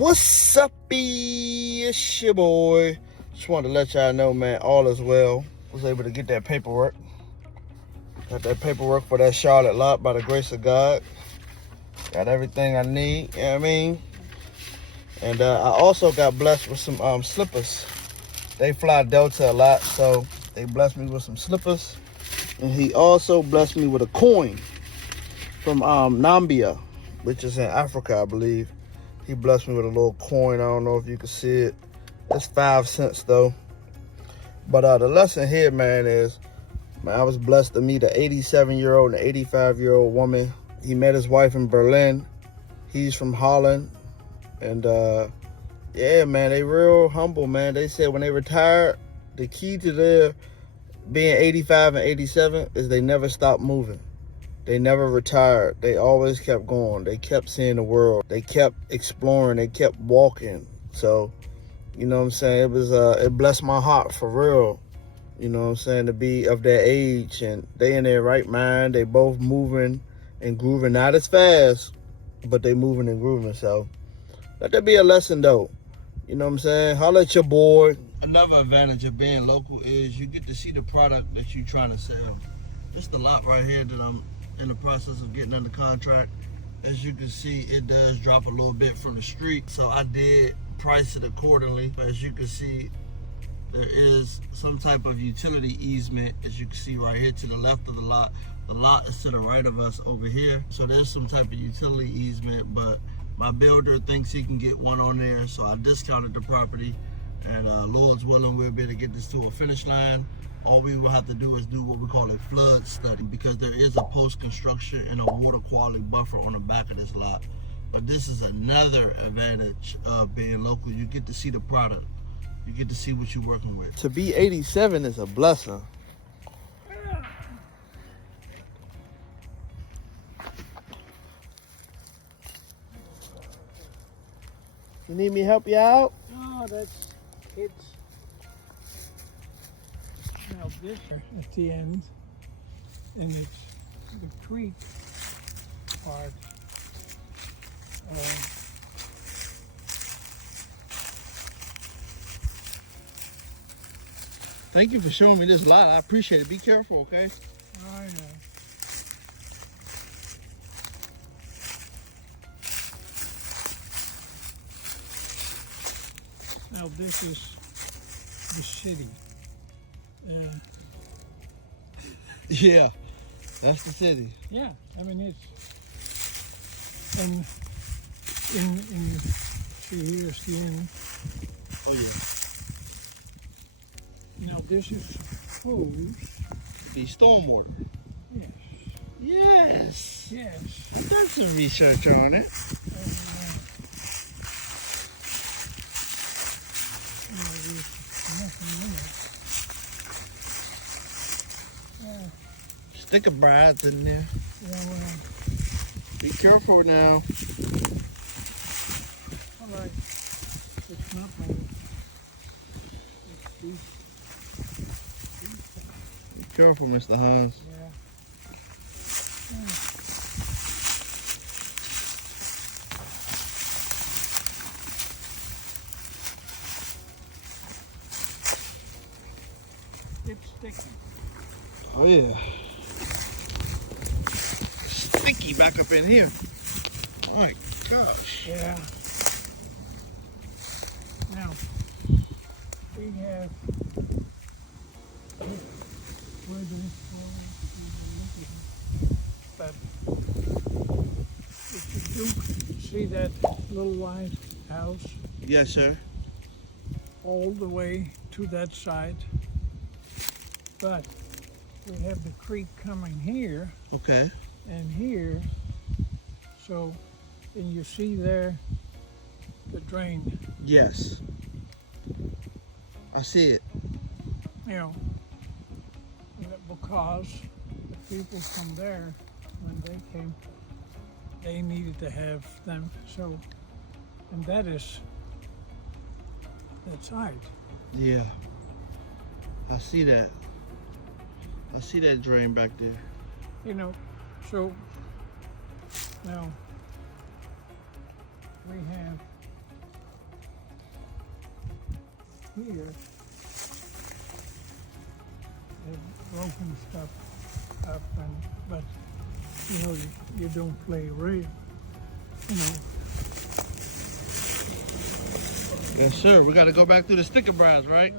What's up, it's your boy. Just wanted to let y'all know, man, all is well. Was able to get that paperwork. Got that paperwork for that Charlotte lot by the grace of God. Got everything I need, you know what I mean? And I also got blessed with some slippers. They fly Delta a lot, so they blessed me with some slippers. And he also blessed me with a coin from Nambia, which is in Africa, I believe. He blessed me with a little coin. I don't know if you can see it. It's 5 cents though. But the lesson here, man, is, man, I was blessed to meet an 87-year-old and an 85-year-old woman. He met his wife in Berlin. He's from Holland. And yeah, man, they real humble, man. They said when they retired, the key to their being 85 and 87 is they never stopped moving. They never retired. They always kept going. They kept seeing the world. They kept exploring. They kept walking. So, you know what I'm saying? It was it blessed my heart for real. You know what I'm saying? To be of their age and they in their right mind. They both moving and grooving. Not as fast, but they moving and grooving. So let that be a lesson though. You know what I'm saying? Holla at your boy. Another advantage of being local is you get to see the product that you're trying to sell. It's the lot right here that I'm in the process of getting under contract. As you can see, it does drop a little bit from the street, so I did price it accordingly. But as you can see, there is some type of utility easement, as you can see right here to the left of the lot. The lot is to the right of us over here, so there's some type of utility easement, but my builder thinks he can get one on there, so I discounted the property, and Lord's willing, we'll be able to get this to a finish line. All we will have to do is do what we call a flood study, because there is a post-construction and a water quality buffer on the back of this lot. But this is another advantage of being local. You get to see the product. You get to see what you're working with. To be 87 is a blessing. You need me to help you out? No, that's kids. Now this at the end, and it's the creek part. Thank you for showing me this lot. I appreciate it. Be careful, okay? I know. Now this is the city. Yeah, that's the city. Yeah, I mean it's and in see here's the end. Oh yeah. Now this is hose. The stormwater. Yes. Yes. Yes. I've done some research on it. There's nothing in it. Sticker brides in there. Yeah, well, Be careful now. all right. It's not my. It's these. Be careful, Mr. Hans. Yeah. It's sticky. Oh yeah. Sticky back up in here. Oh my gosh. Yeah. Now, we have where do we but if you do see that little white house Yes, sir. all the way to that side, but we have the creek coming here Okay. and here, so, and you see there the drain, Yes. I see it. you know, because the people from there, when they came, they needed to have them, so, and that is that side. Yeah. I see that. I see that drain back there. You know, so now we have here have broken stuff up, but you know, you don't play real, you know. Yes, sir. We got to go back through the sticker bars, right?